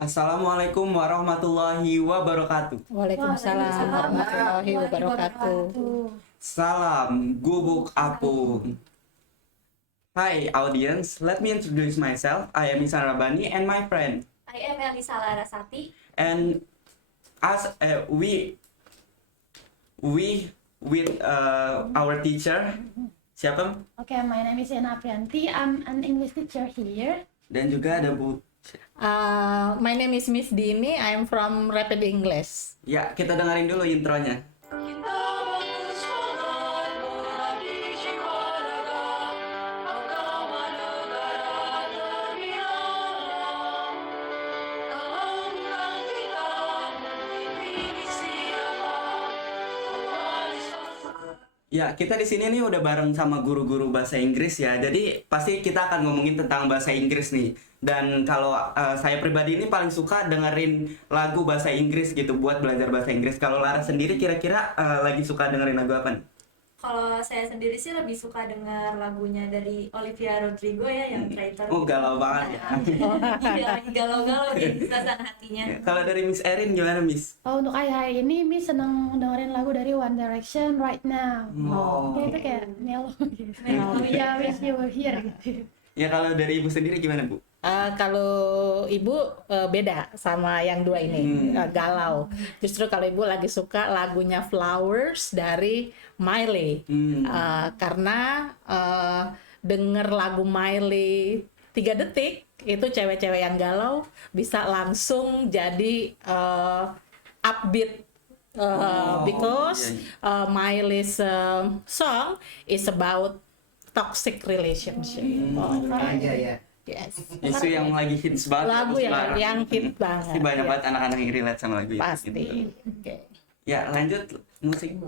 Assalamualaikum warahmatullahi wabarakatuh. Waalaikumsalam warahmatullahi wabarakatuh. Salam gubuk apung. Hi audience, let me introduce myself. I am Isan Rabani and my friend. I am Elisa Larasati. And as we with our teacher, siapa? Okay, my name is Yana Aprianti. I'm an English teacher here. Dan juga ada Bu. My name is Miss Dini. I'm from Rapid English. Ya, kita dengerin dulu intronya. Ya, kita di sini nih udah bareng sama guru-guru bahasa Inggris ya. Jadi pasti kita akan ngomongin tentang bahasa Inggris nih. Dan kalau saya pribadi ini paling suka dengerin lagu bahasa Inggris gitu buat belajar bahasa Inggris. Kalau Lara sendiri kira-kira lagi suka dengerin lagu apa nih? Kalau saya sendiri sih lebih suka dengar lagunya dari Olivia Rodrigo ya, yang Traitor. Oh, galau banget ya. Iya, lagi galau-galau di suasana hatinya. Kalau dari Miss Erin gimana, Miss? Oh, untuk hari ini Mi seneng dengerin lagu dari One Direction Right Now. Oh. Kayak itu kayak mellow gitu. Mellow, Ya, wish you were here gitu. Ya kalau dari Ibu sendiri gimana, Bu? Kalau ibu beda sama yang dua ini, galau. Justru kalau ibu lagi suka lagunya Flowers dari Miley, karena denger lagu Miley 3 detik itu cewek-cewek yang galau bisa langsung jadi upbeat. Because Miley's song is about toxic relationship. Iya. Yes. Isu yang lagi hits banget. Lagu sekarang. yang hit banget. Pasti banyak ya. banget anak-anak yang relate sama lagu itu. Pasti. Gitu. Oke. Ya, lanjut musik.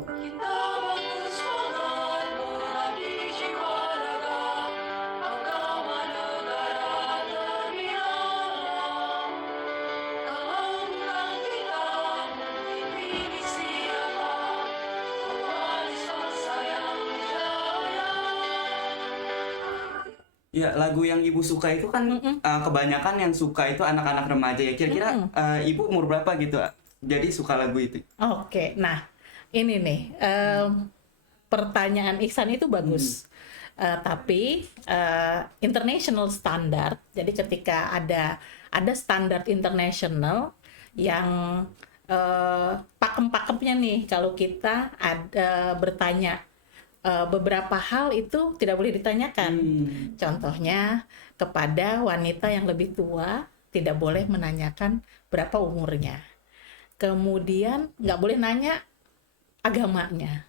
Ya, lagu yang Ibu suka itu kan kebanyakan yang suka itu anak-anak remaja ya. Kira-kira Ibu umur berapa gitu? Jadi suka lagu itu? Oke. Nah, ini nih pertanyaan Ihsan itu bagus. Tapi international standard. Jadi ketika ada standar internasional yang pakem-pakemnya nih, kalau kita ada bertanya beberapa hal itu tidak boleh ditanyakan. Contohnya kepada wanita yang lebih tua tidak boleh menanyakan berapa umurnya. Kemudian nggak boleh nanya agamanya.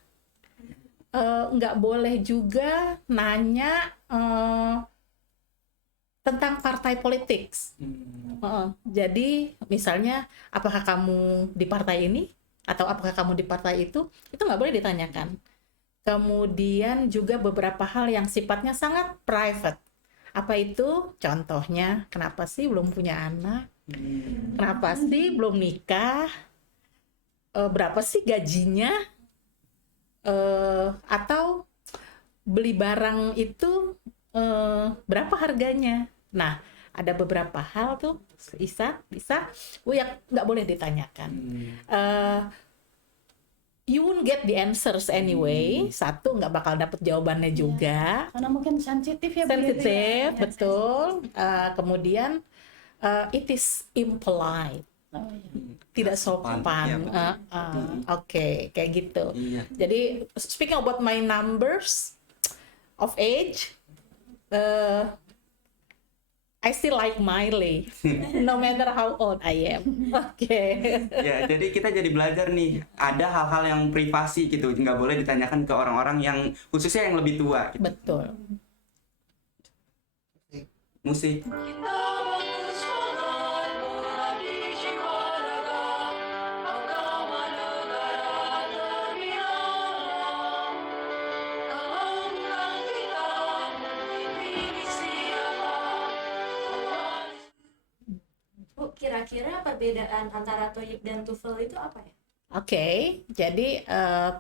Nggak boleh juga nanya tentang partai politik. Jadi misalnya apakah kamu di partai ini atau apakah kamu di partai itu nggak boleh ditanyakan. Kemudian juga beberapa hal yang sifatnya sangat private. Apa itu? Contohnya, kenapa sih belum punya anak? Kenapa sih belum nikah? Berapa sih gajinya? Atau beli barang itu berapa harganya? Nah, ada beberapa hal tuh bisa yang nggak boleh ditanyakan. You won't get the answers anyway. Satu, nggak bakal dapet jawabannya juga. Karena mungkin sensitif ya. Bu, Sensitif, ya. betul. Kemudian it is impolite. Oh, iya. Tidak sopan. Iya, Oke, kayak gitu. Iya. Jadi speaking about my numbers of age, I still like Miley, no matter how old I am. Oke. Ya, jadi kita jadi belajar nih, ada hal-hal yang privasi gitu, nggak boleh ditanyakan ke orang-orang yang khususnya yang lebih tua. Gitu. Betul. Musik. Bu, kira-kira perbedaan antara TOEIC dan TOEFL itu apa ya? Oke, jadi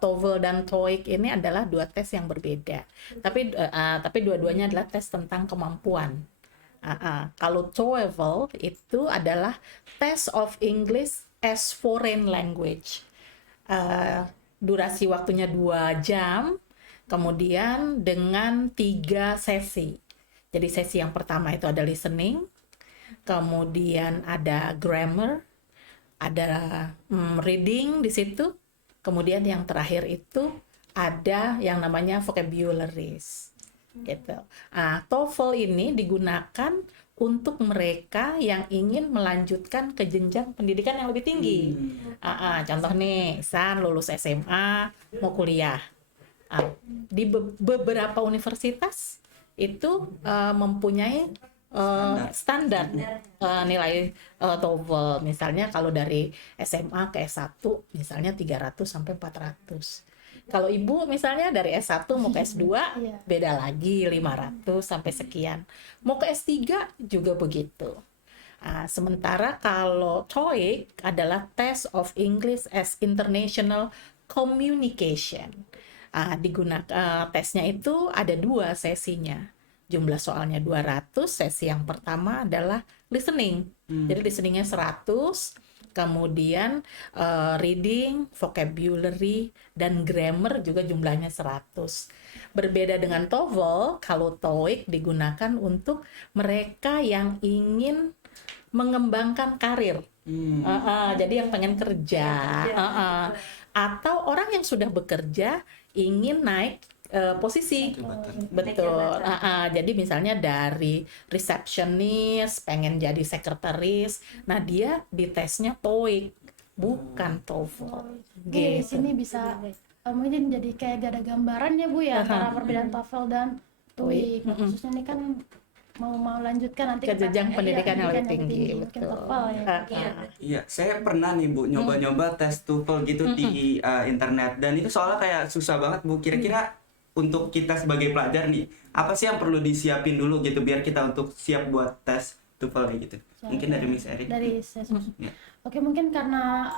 TOEFL dan TOEIC ini adalah 2 tes yang berbeda. Tapi dua-duanya adalah tes tentang kemampuan. Kalau TOEFL itu adalah Test of English as Foreign Language. Durasi waktunya 2 jam, kemudian dengan 3 sesi. Jadi sesi yang pertama itu ada listening, kemudian ada grammar, ada reading di situ, kemudian yang terakhir itu ada yang namanya vocabularies. Gitu. TOEFL ini digunakan untuk mereka yang ingin melanjutkan ke jenjang pendidikan yang lebih tinggi. Contoh nih, San lulus SMA mau kuliah. Di beberapa universitas itu mempunyai standar nilai TOEFL. Misalnya kalau dari SMA ke S1 misalnya 300 sampai 400. Kalau ibu misalnya dari S1 mau ke S2 beda lagi 500 sampai sekian. Mau ke S3 juga begitu. Sementara kalau TOEIC adalah Test of English as International Communication. Tesnya itu ada 2 sesinya. Jumlah soalnya 200, sesi yang pertama adalah listening. Jadi listeningnya 100, kemudian reading, vocabulary, dan grammar juga jumlahnya 100. Berbeda dengan TOEFL, kalau TOEIC digunakan untuk mereka yang ingin mengembangkan karir. Jadi yang pengen kerja. Atau orang yang sudah bekerja ingin naik posisi. Betul. Jadi misalnya dari receptionist pengen jadi sekretaris, nah dia di tesnya TOEIC bukan TOEFL. Di sini bisa mungkin jadi kayak gak ada gambaran ya Bu ya antara perbedaan TOEFL dan TOEIC. Khususnya ini kan mau lanjutkan nanti ke jenjang pendidikan yang lebih tinggi. Mungkin TOEFL ya. Iya, saya pernah nih Bu nyoba-nyoba tes TOEFL gitu di internet, dan itu soalnya kayak susah banget Bu. Kira-kira untuk kita sebagai pelajar nih, apa sih yang perlu disiapin dulu gitu biar kita untuk siap buat tes TOEFL gitu? Mungkin dari Miss Erin. Dari Oke, mungkin karena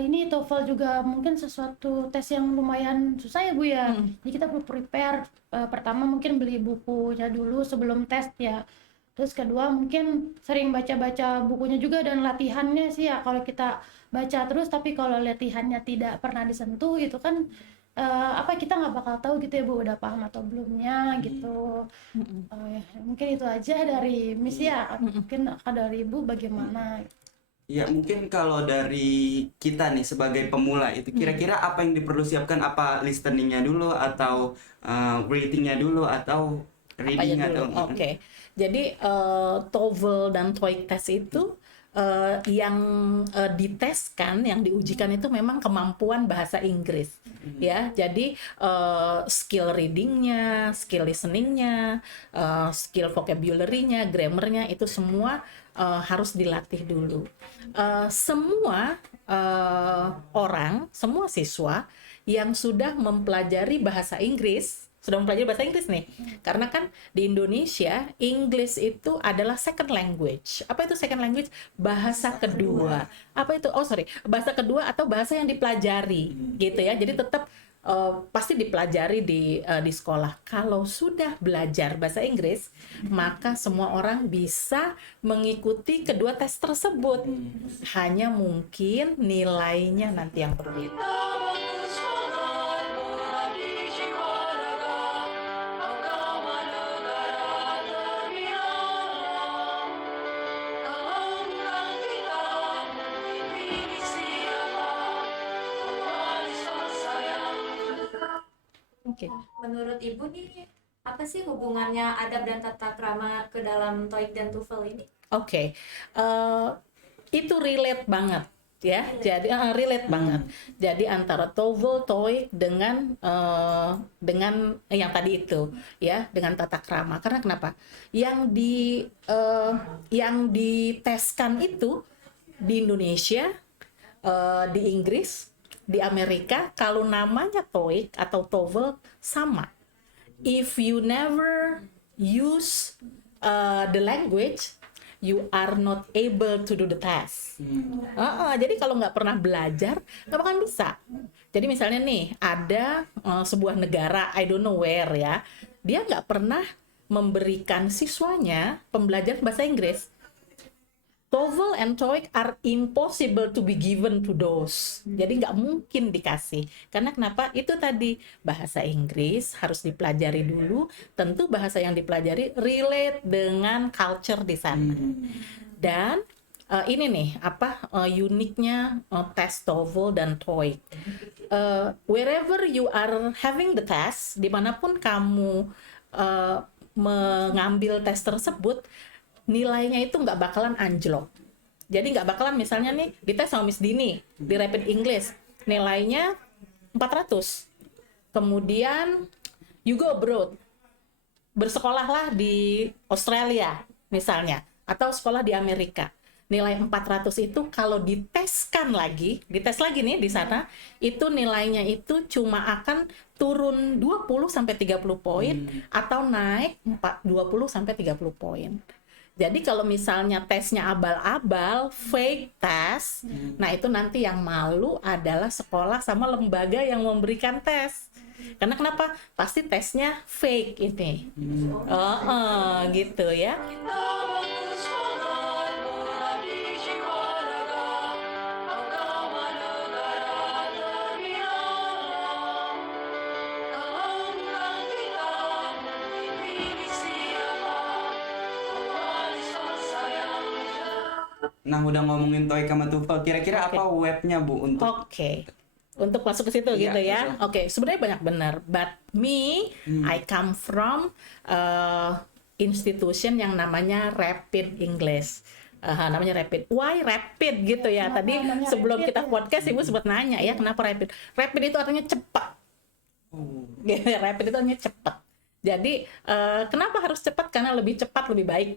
ini TOEFL juga mungkin sesuatu tes yang lumayan susah ya Bu ya. Jadi kita perlu prepare, pertama mungkin beli bukunya dulu sebelum tes ya. Terus kedua mungkin sering baca-baca bukunya juga dan latihannya sih ya. Kalau kita baca terus tapi kalau latihannya tidak pernah disentuh gitu kan, kita nggak bakal tahu gitu ya Bu udah paham atau belumnya gitu. Mungkin itu aja dari Miss ya. Mungkin dari Ibu bagaimana? Ya mungkin kalau dari kita nih sebagai pemula itu kira-kira apa yang diperlu siapkan? Apa listeningnya dulu atau readingnya dulu atau reading atau? Oke. Jadi TOEFL dan TOEIC test itu yang diteskan, yang diujikan itu memang kemampuan bahasa Inggris, ya. Jadi skill readingnya, skill listeningnya, skill vocabulary-nya, grammar-nya itu semua harus dilatih dulu. Semua orang, semua siswa yang sudah mempelajari bahasa Inggris, nih, karena kan di Indonesia English itu adalah second language. Apa itu second language? Bahasa kedua. Apa itu? Bahasa kedua atau bahasa yang dipelajari, gitu ya. Jadi tetap pasti dipelajari di sekolah. Kalau sudah belajar bahasa Inggris, maka semua orang bisa mengikuti kedua tes tersebut. Hanya mungkin nilainya nanti yang berbeda. Menurut Ibu nih, apa sih hubungannya adab dan tata krama ke dalam TOEIC dan TOEFL ini? Itu relate banget ya. Jadi relate banget. Jadi antara TOEFL, TOEIC dengan yang tadi itu ya, dengan tata krama. Karena kenapa? Yang diteskan itu di Indonesia, di Inggris, di Amerika, kalau namanya TOEIC atau TOEFL sama. If you never use the language, you are not able to do the test. Jadi kalau nggak pernah belajar, nggak bakal bisa. Jadi misalnya nih, ada sebuah negara, I don't know where ya, dia nggak pernah memberikan siswanya pembelajaran bahasa Inggris. TOEFL and TOEIC are impossible to be given to those. Jadi nggak mungkin dikasih. Karena kenapa? Itu tadi bahasa Inggris harus dipelajari dulu. Tentu bahasa yang dipelajari relate dengan culture di sana. Dan ini nih uniknya tes TOEFL dan TOEIC. Wherever you are having the test, dimanapun kamu mengambil tes tersebut, nilainya itu nggak bakalan anjlok. Jadi nggak bakalan misalnya nih dites sama Miss Dini di Rapid English nilainya 400. Kemudian you go abroad, bersekolahlah di Australia misalnya atau sekolah di Amerika. Nilai 400 itu kalau dites lagi nih di sana, itu nilainya itu cuma akan turun 20 sampai 30 poin atau naik 20 sampai 30 poin. Jadi kalau misalnya tesnya abal-abal, fake test, nah itu nanti yang malu adalah sekolah sama lembaga yang memberikan tes. Karena kenapa? Pasti tesnya fake ini. Gitu ya. Nah, udah ngomongin TOEIC sama TOEFL, kira-kira apa webnya Bu untuk Untuk masuk ke situ Iya, gitu ya. betul. Oke, sebenarnya banyak benar. But me, I come from institution yang namanya Rapid English. Namanya Rapid. Why Rapid gitu ya? Tadi namanya sebelum Rapid kita ya? podcast Ibu sempat nanya ya, kenapa Rapid? Rapid itu artinya cepat. Rapid itu artinya cepat. Jadi kenapa harus cepat? Karena lebih cepat lebih baik.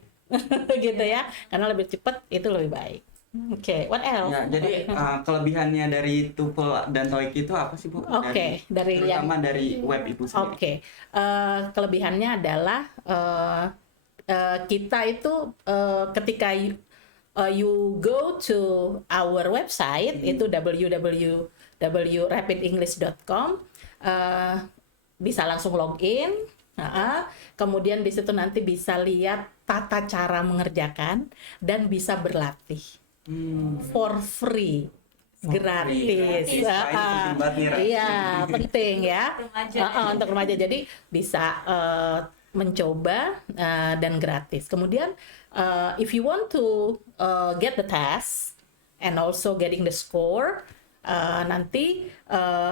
Gitu ya. Karena lebih cepat itu lebih baik. Oke, what else? Ya, jadi kelebihannya dari TOEFL dan TOEIC itu apa sih Bu? Dari terutama dari web itu sendiri. Kelebihannya adalah kita itu ketika you go to our website itu www.rapidenglish.com, bisa langsung login. Kemudian di situ nanti bisa lihat tata cara mengerjakan dan bisa berlatih for free. Gratis. Iya, penting ya. Untuk remaja. Jadi bisa mencoba dan gratis. Kemudian if you want to get the test and also getting the score, nanti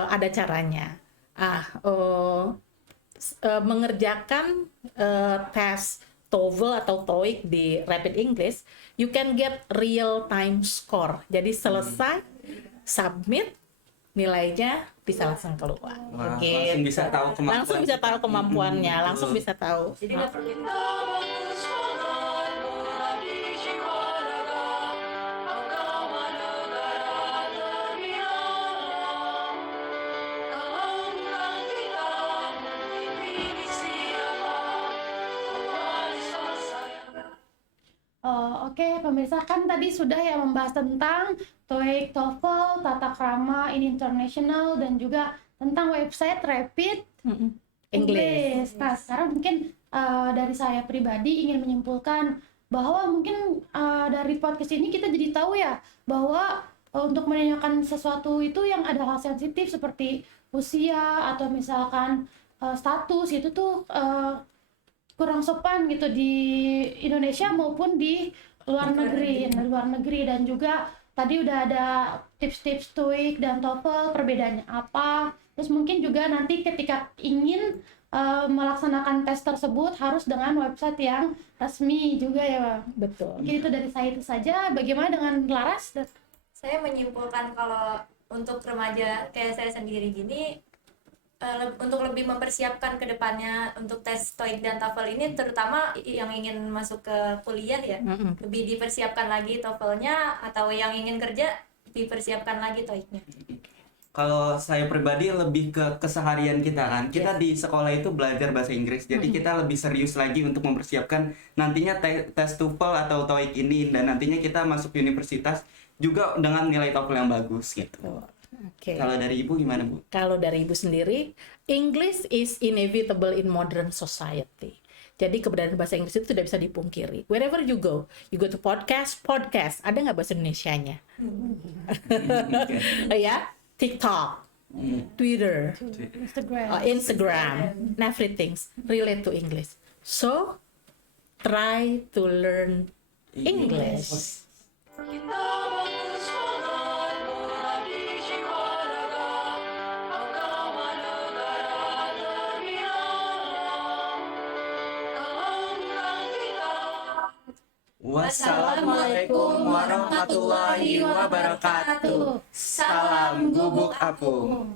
ada caranya. Mengerjakan tes TOEFL atau TOEIC di Rapid English, you can get real time score. Jadi selesai submit, nilainya bisa langsung keluar. Wah, Gitu. langsung bisa tahu kemampuan. Langsung bisa tahu. Jadi nggak perlu Oke, pemirsa, kan tadi sudah ya membahas tentang TOEIC, TOEFL, tata krama in international, dan juga tentang website Rapid English. Nah, sekarang mungkin dari saya pribadi ingin menyimpulkan bahwa mungkin dari podcast ini kita jadi tahu ya bahwa untuk menanyakan sesuatu itu yang ada hal sensitif seperti usia atau misalkan status itu tuh kurang sopan gitu di Indonesia maupun di luar negeri. Dan juga tadi udah ada tips-tips TOEIC dan TOEFL perbedaannya apa. Terus mungkin juga nanti ketika ingin melaksanakan tes tersebut harus dengan website yang resmi juga ya, Bang. Betul. Mungkin itu dari saya itu saja. Bagaimana dengan Laras? Saya menyimpulkan kalau untuk remaja kayak saya sendiri gini, untuk lebih mempersiapkan ke depannya untuk tes TOEIC dan TOEFL ini, terutama yang ingin masuk ke kuliah ya, lebih dipersiapkan lagi TOEFL-nya, atau yang ingin kerja dipersiapkan lagi TOEIC-nya. Kalau saya pribadi lebih ke keseharian kita kan. Kita di sekolah itu belajar bahasa Inggris. Jadi kita lebih serius lagi untuk mempersiapkan nantinya tes TOEFL atau TOEIC ini, dan nantinya kita masuk universitas juga dengan nilai TOEFL yang bagus gitu. Kalau dari Ibu gimana, Bu? Kalau dari Ibu sendiri, English is inevitable in modern society. Jadi keberadaan bahasa Inggris itu tidak bisa dipungkiri. Wherever you go to podcast, ada nggak bahasa Indonesianya? Ya, TikTok, Twitter, Instagram, and everything relate to English. So, try to learn English. Wassalamualaikum warahmatullahi wabarakatuh. Salam gubuk apung.